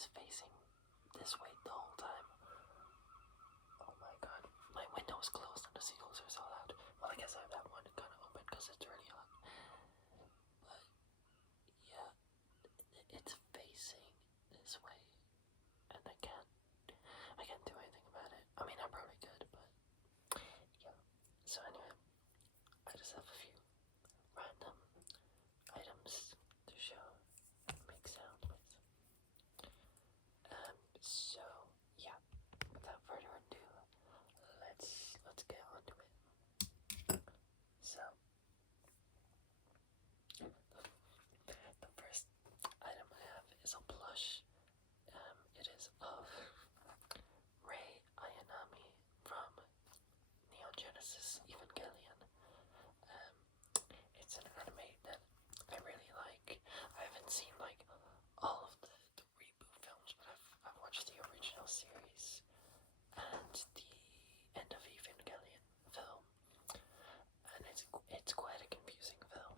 is facing this way the whole time. Oh my god, my window is closed and the seagulls are so loud. Well, I guess I have that one kind of open because it's really hot. But yeah, it's facing this way, and I can't do anything about it. I mean, I probably could, but yeah. So anyway, I just have a few random items to show. Make sound with. So yeah, without further ado, let's get on to it. So the first item I have is a plush. It is of Rei Ayanami from Neon Genesis Evangelion. Um, it's an anime that I really like. I haven't seen like all of the reboot films, but I've watched the original series and the end of Evangelion film, and it's quite a confusing film.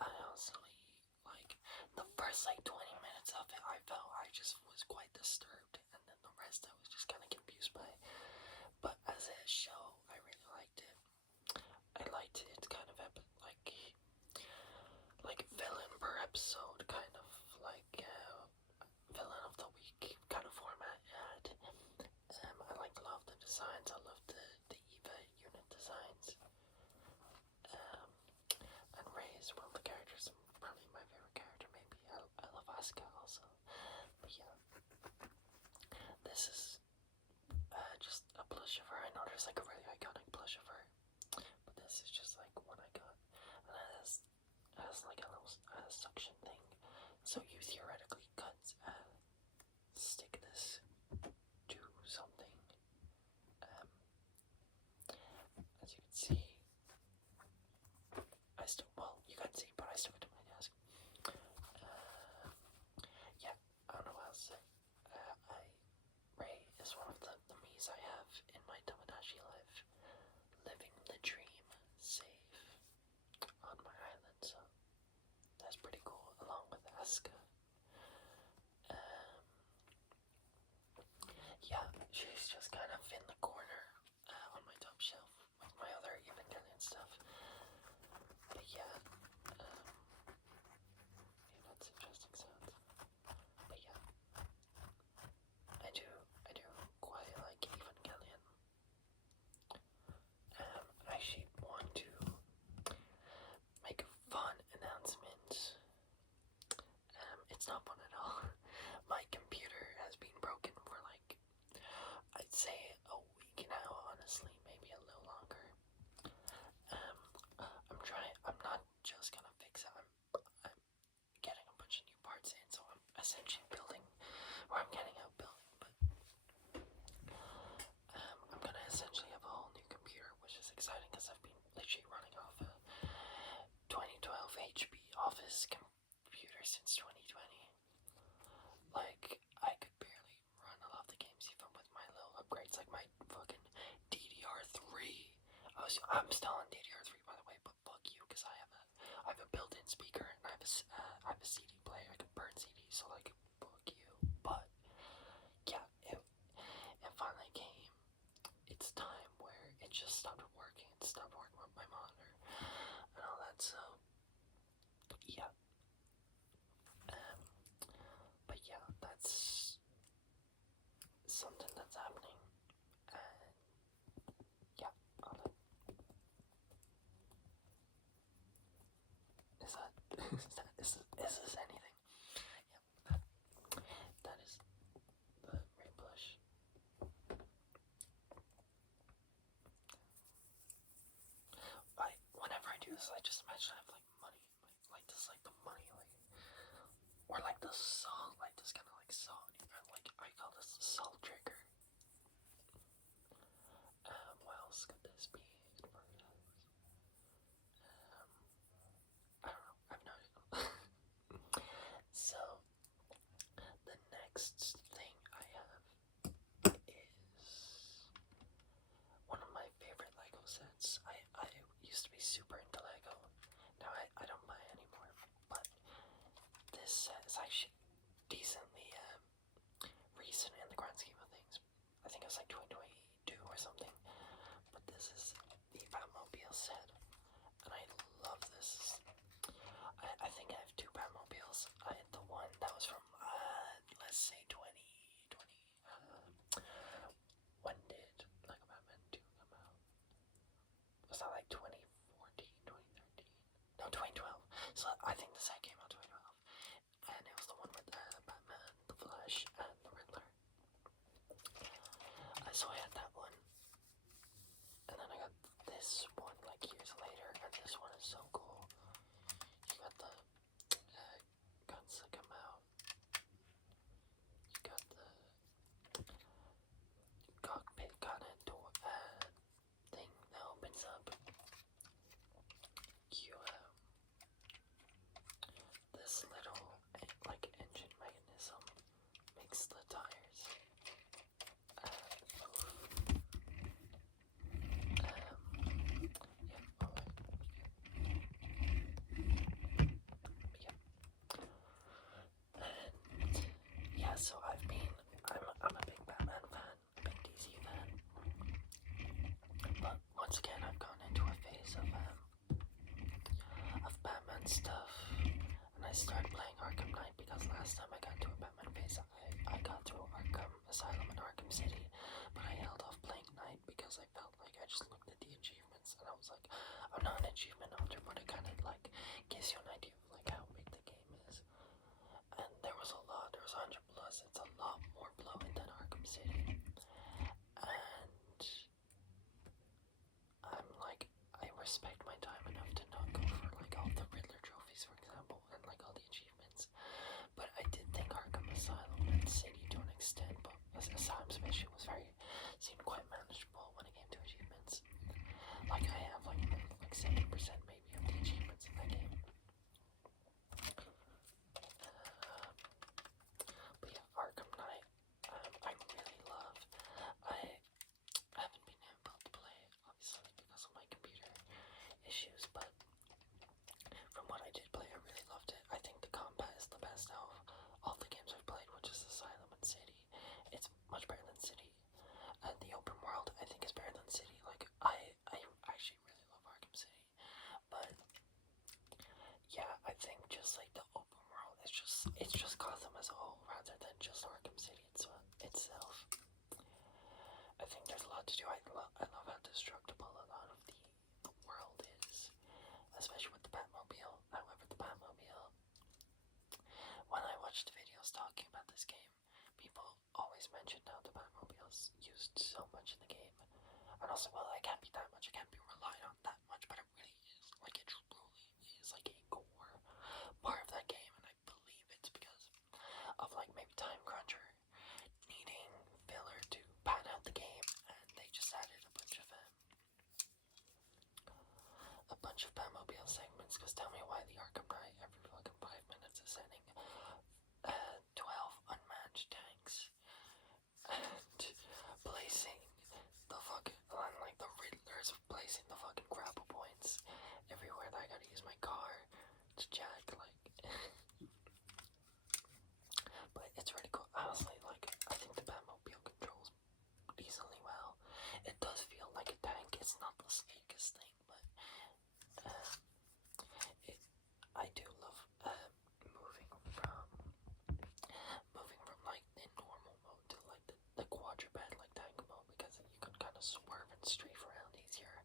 I honestly like the first like 20 minutes of it. I felt I just was quite disturbed, and then the rest I was just kind of confused by. But as a show, I really liked it. I liked it. It's kind of like villain per episode, kind of like villain of the week kind of format it had. I like love the designs. I love the EVA unit designs. And Rei is one of the characters, probably my favorite character. Maybe I love Asuka also. But yeah, this is just a plush of her. I know there's like a really iconic plush of her, but this is just like one I got, and it has like a little suction thing, so you theoretically could stick this to something. As you can see, you can't see, but I stuck it to my desk. Yeah, I don't know what else to say. Rei is one of the me's I have in my Tomodachi life, living the dream, safe on my island, so that's pretty cool, along with Asuka. Yeah, she's just kind of in the corner on my top shelf with my other Evangelion stuff. But yeah, that's interesting sounds. But yeah, I do quite like Evangelion. I actually want to make a fun announcement. It's not fun at all. My computer has been broken for like, I'd say a week now, honestly, maybe a little longer. I'm not just gonna fix it, I'm getting a bunch of new parts in, so I'm essentially building, or I'm getting out building, but I'm gonna essentially have a whole new computer, which is exciting because I've been literally running off a 2012 HP Office computer since 2020. Like, I could barely run a lot of the games even with my little upgrades, like my fucking DDR3. I'm still on DDR3 by the way, but fuck you, because I have a built-in speaker and I have a CD player. I can burn CDs, so like fuck you. But yeah, it finally came. It's time where it just stopped working. It stopped working with my monitor and all that. So yeah. But yeah, that's something that's happening, and yeah, I'll is this anything? Yeah, that is the Rain Blush. Whenever I do this, I just imagine I have like money, like this, like the money, or like the salt, like this kind of like salt, like I call this the salt trigger. What else could this be inverted as? I don't know, I have no idea. So, the next thing I have is one of my favorite Lego sets. I used to be super into Lego. Now I don't buy anymore, but this set is actually I think I have two Batmobiles. I had the one that was from, let's say 2020. When did Lego Batman 2 come out? Was that like 2014, 2013? No, 2012. So I think the set came out 2012. And it was the one with Batman, the Flash, and the Riddler. So I had that one. And then I got this one like years later, and this one is so cool. You got the guns that come out. You got the cockpit kind of door thing that opens up. You this little like engine mechanism makes the tires move. Yeah, alright. Yeah. And yeah, so I'm a big Batman fan, big DC fan. But once again, I've gone into a phase of Batman stuff, and I started playing Arkham Knight because last time I got into a Batman phase, I got through Arkham Asylum and Arkham City, but I held off playing Knight because I felt like I just looked at the achievements and I was like, I'm not an achievement hunter, but it kind of like gives you an idea of like how big the game is. And there was 100 plus. It's a lot more blowing than Arkham City. And I'm like, I respect my time enough to not go for like all the Riddler trophies, for example, and like all the achievements. But I did think Arkham Asylum and City to an extent, but Asylum especially seemed quite manageable when it came to achievements. Like I have like 70% maybe of the achievements in that game. But yeah, Arkham Knight, I really love. I haven't been able to play it, obviously, because of my computer issues, but from what I did play, I really loved it. I think the combat is the best out of all the games I've played, which is Asylum and City. It's much better than City. And the open world, I think, is better than City. Like, I actually really love Arkham City. But, yeah, I think just, like, the open world, it's just Gotham as a whole, rather than just Arkham City itself. I think there's a lot to do. I love how destructible a lot of the world is, especially with the Batmobile. However, the Batmobile, when I watched videos talking about this game, people always mentioned how the Batmobile is used so much in the game. And also, well, it can't be that much, it can't be relied on that much, but it really is. Like, it truly is like a core part of that game, and I believe it's because of like maybe Time Cruncher needing filler to pad out the game, and they just added a bunch of Batmobile segments. Because tell me why the Arkham Knight every fucking 5 minutes is sending 12 unmanned tanks and placing the fucking, like the Riddlers placing the fucking grapple points everywhere that I gotta use my car to jack, like. But it's really cool. Honestly, like, I think the Batmobile controls decently well. It does feel like a tank. It's not the sleekest thing, but I do love moving from like the normal mode to like the quadruped like tank mode, because you can kind of swerve and strafe around easier.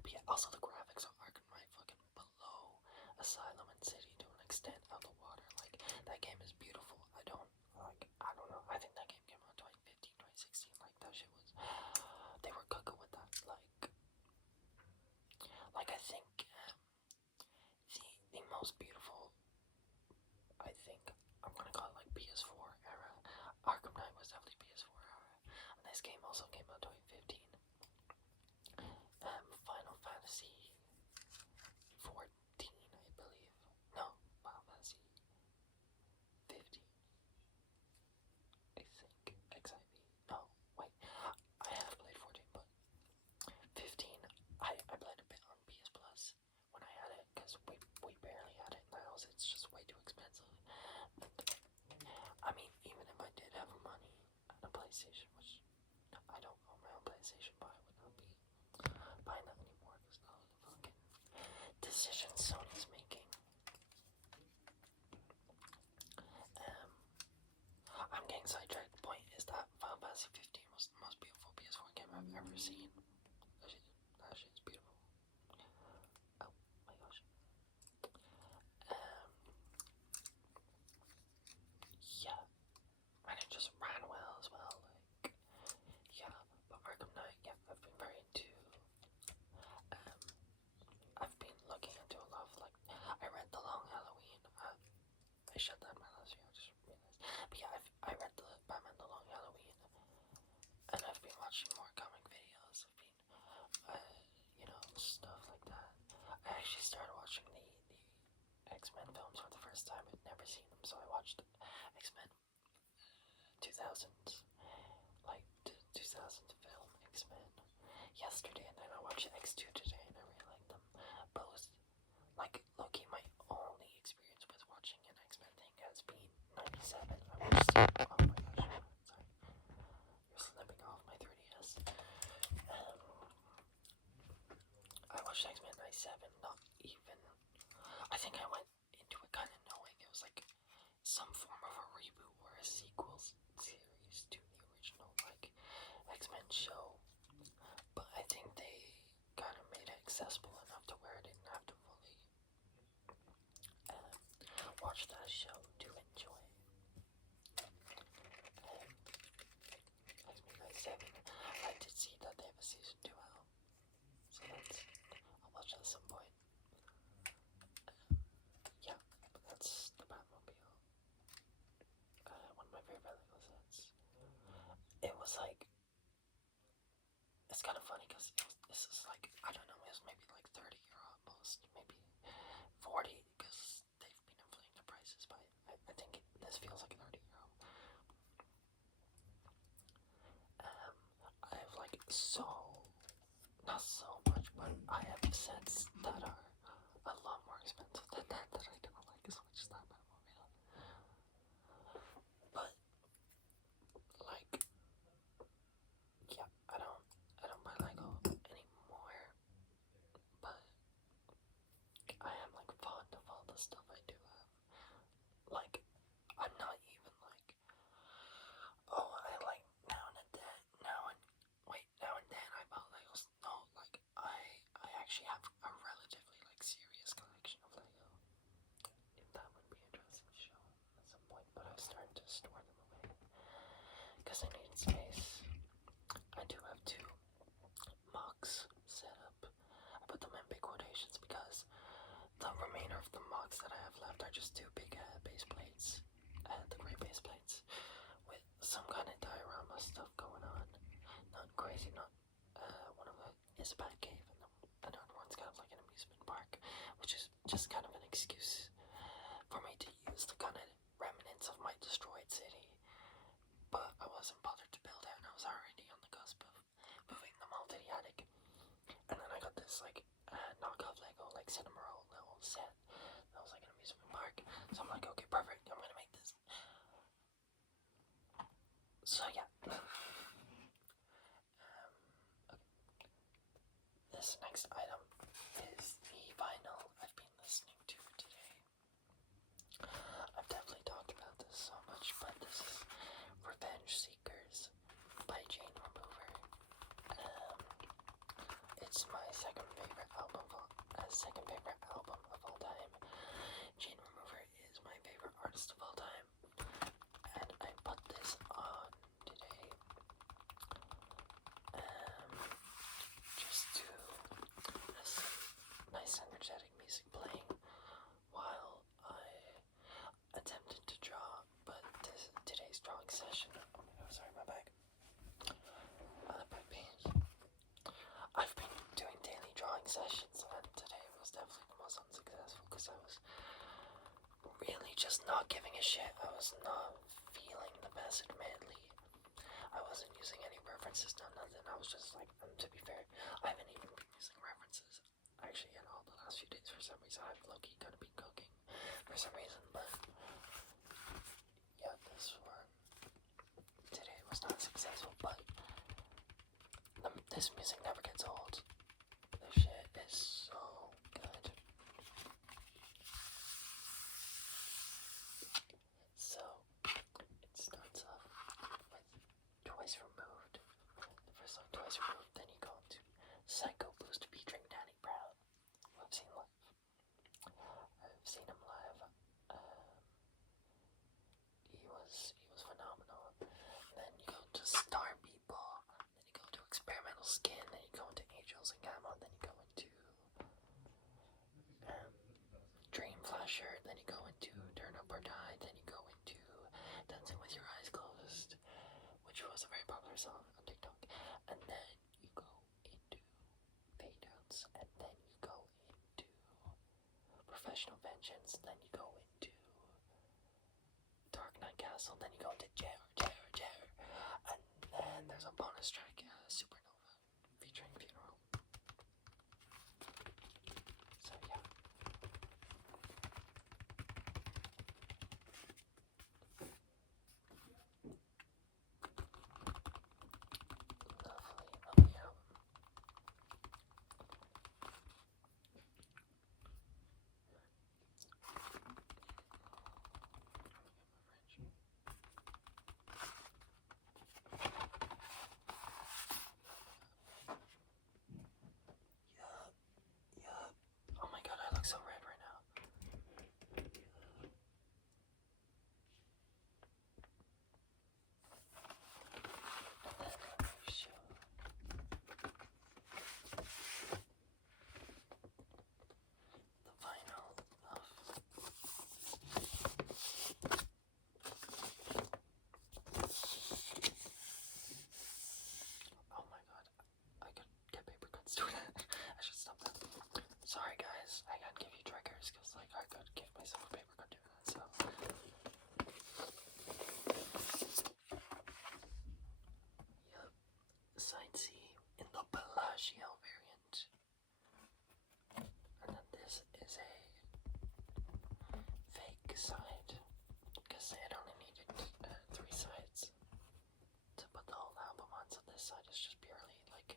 But yeah, also the graphics of Arkham Knight fucking below Asylum and City to an extent out the water. Like, that game is beautiful. I don't know. I think that game came out 2015, 2016. Like, that shit was, they were cooking with that. Like I think the most beautiful, I think I'm gonna call it like PS4 era. Arkham Knight was definitely PS4 era. And this game also came out 2015. Final Fantasy 14, I believe. No, Final Fantasy 15. I think XIV. No, wait. I have played 14, but 15. I played a bit on PS Plus when I had it, because we barely had it in the house. It's just way too expensive. And, I mean, even if I did have money and a PlayStation, which I don't own my own PlayStation, but I would not be buying that anymore because now the fucking decisions Sony's making. I'm getting sidetracked. The point is that Final Fantasy 15 was the most beautiful PS4 game I've ever seen. That shit is beautiful. Oh my gosh. Yeah, and it just ran well as well. Like, yeah, but Arkham Knight, yeah, I've been very into. I've been looking into a lot of like. I read The Long Halloween. I shut that my last year. I just realized. But yeah, I read the Batman The Long Halloween, and I've been watching more comic videos. I've been, stuff like that. I actually started watching the X-Men films for the first time. I'd never seen them, so I watched X-Men 2000s, like the 2000 film X-Men yesterday, and then I watched X2 today, and I really liked them both. Like, Loki, my only experience with watching an X-Men thing has been 97. I watched, oh my gosh, sorry, you're slipping off my 3DS. I watched X-Men 97, not even, I think I went into it kind of knowing it was like some form of a reboot or a sequel series to the original, like, X-Men show, but I think they kind of made it accessible enough to where I didn't have to fully watch that show to enjoy X-Men 97. I did see that they have a season 2 out, so I'll watch that at some point. Yeah, but that's the Batmobile. One of my favorite Lego sets. It was like, it's kind of funny because this is like, I don't know, it was maybe like €30 almost, maybe 40 because they've been inflating the prices, but I think this feels like €30. I have like not so much, but I have sets that are a lot more expensive than that I don't like as much as that Batmobile. But like, yeah, I don't buy Lego anymore, but I am like fond of all the stuff I do have. Like, I'm not even like, oh, I like now and then I bought Legos. No, like I actually have a relatively like serious collection of Lego. If that would be interesting to show at some point, but I've started to store them away because I need space. I do have 2 mugs set up. I put them in big quotations because the remainder of the mugs that I have left are just 2 big base plates, the gray base plates, with some kind of diorama stuff going on. Not crazy, not one of them is a bat cave, and another one's kind of like an amusement park, which is just kind of an excuse for me to use the kind of remnants of my destroyed city. But I wasn't bothered to build it, and I was already on the cusp of moving them all to the attic. And then I got this like knockoff Lego like cinema roll little set that was like an amusement park. So I'm like, okay, perfect, I'm gonna make this. So yeah. This next item is the vinyl I've been listening to today. I've definitely talked about this so much, but this is Revenge Seekers by Jane Remover. It's my second favorite album of all time. Jane Remover is my favorite artist of all time, and I put this on today just to have some nice energetic music playing while I attempted to draw, but today's drawing session, oh my god, sorry, my back pains. I've been doing daily drawing sessions, and today was definitely the most unsuccessful because I was really just not giving a shit. I was not feeling the best, admittedly. I wasn't using any references, nothing. I was just like, to be fair, I haven't even been using references actually at all the last few days for some reason. I've low-key kind of been cooking for some reason, but yeah, this one today was not successful, but this music never gets old. This shit is so good. I saw on TikTok. And then you go into fade outs, and then you go into professional vengeance, then you go into Dark Knight Castle, then you go into Terror, and then there's a bonus track, Supernova, featuring Funeral. So yeah. Lovely album. Yup. Oh my god, I look so red right now. The vinyl of oh my god, I could get paper cuts doing that. I should stop that. Sorry guys, I can't give you triggers because like I could give myself a paper cut doing that, so. Yep. Side C in the Bellagio variant. And then this is a fake side because it only needed 3 sides to put the whole album on, so this side is just purely like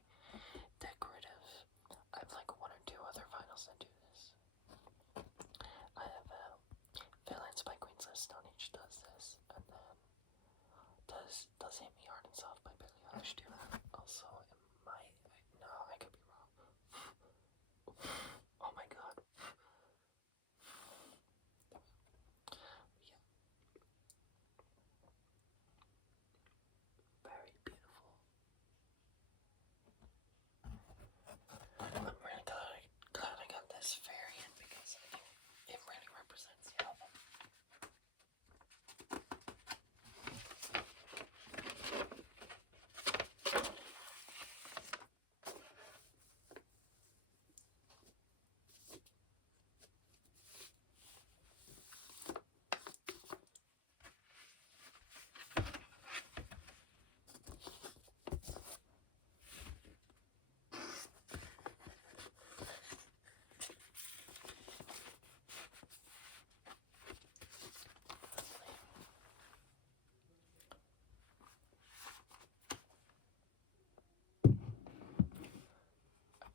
decorative. I have like 1 or 2 other vinyls that do this. I have Villains by Queen's List on each does this, and then does Hit Me Hard and Soft by Billie Eilish do that? Also, no, I could be wrong. Oh my god. Yeah. Very beautiful. I'm really glad I got this variant because I think it really represents the album.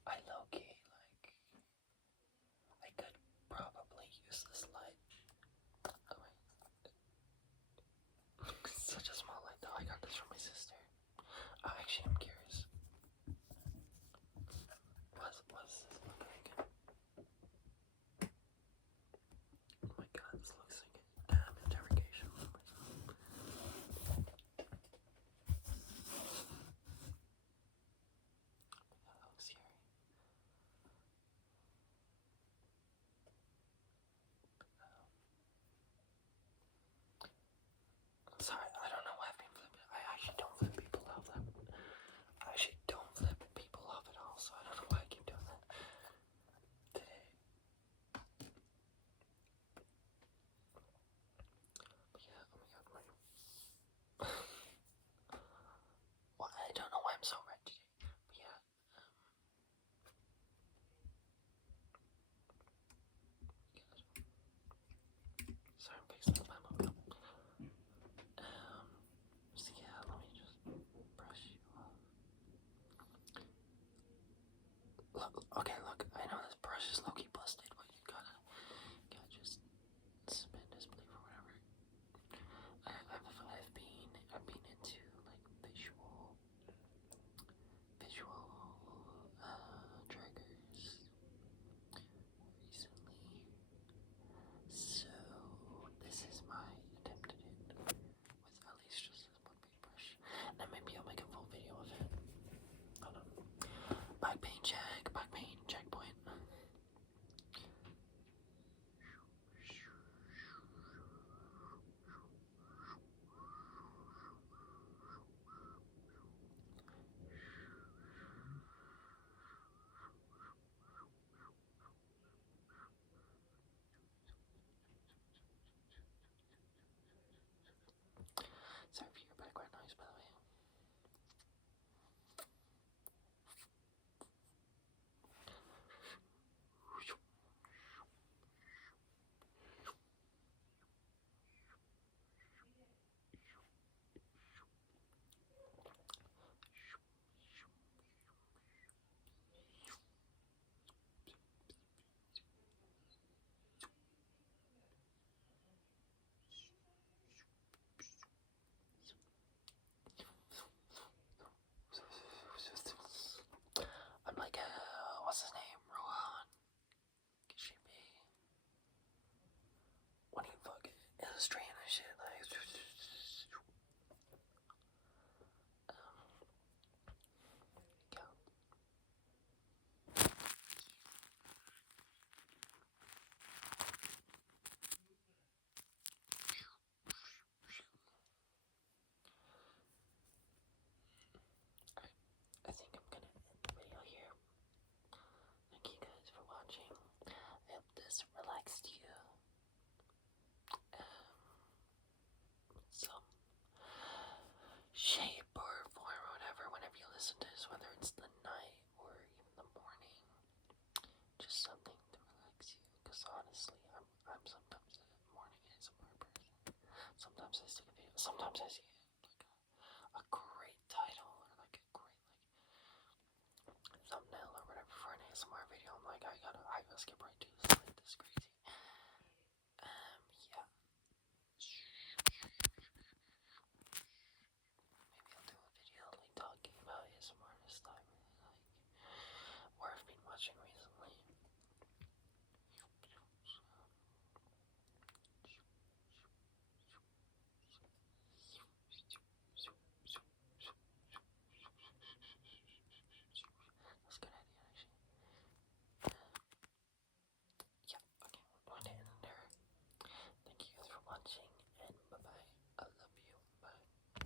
I low-key, like, I could probably use this light. Oh wait. Such a small light though, I got this from my sister. Actually, I'm curious. What's this look like? Oh my god, this looks like a damn interrogation on myself. That looks scary. Sorry, I don't know why I've been flipping. I actually don't flip people off that. I actually don't flip people off at all, so I don't know why I keep doing that today. But yeah, oh my god, well, I don't know why I'm so red today. But yeah, sorry, I'm fixing up my mobile. So yeah, let me just brush you off. Okay, look, I know this brush is low-key busted, but you gotta just suspend disbelief or whatever. I've been into like visual triggers recently, so this is my attempt at it with at least just this one paintbrush, and maybe I'll make a full video of it. Hold on. Back pain check, sometimes I see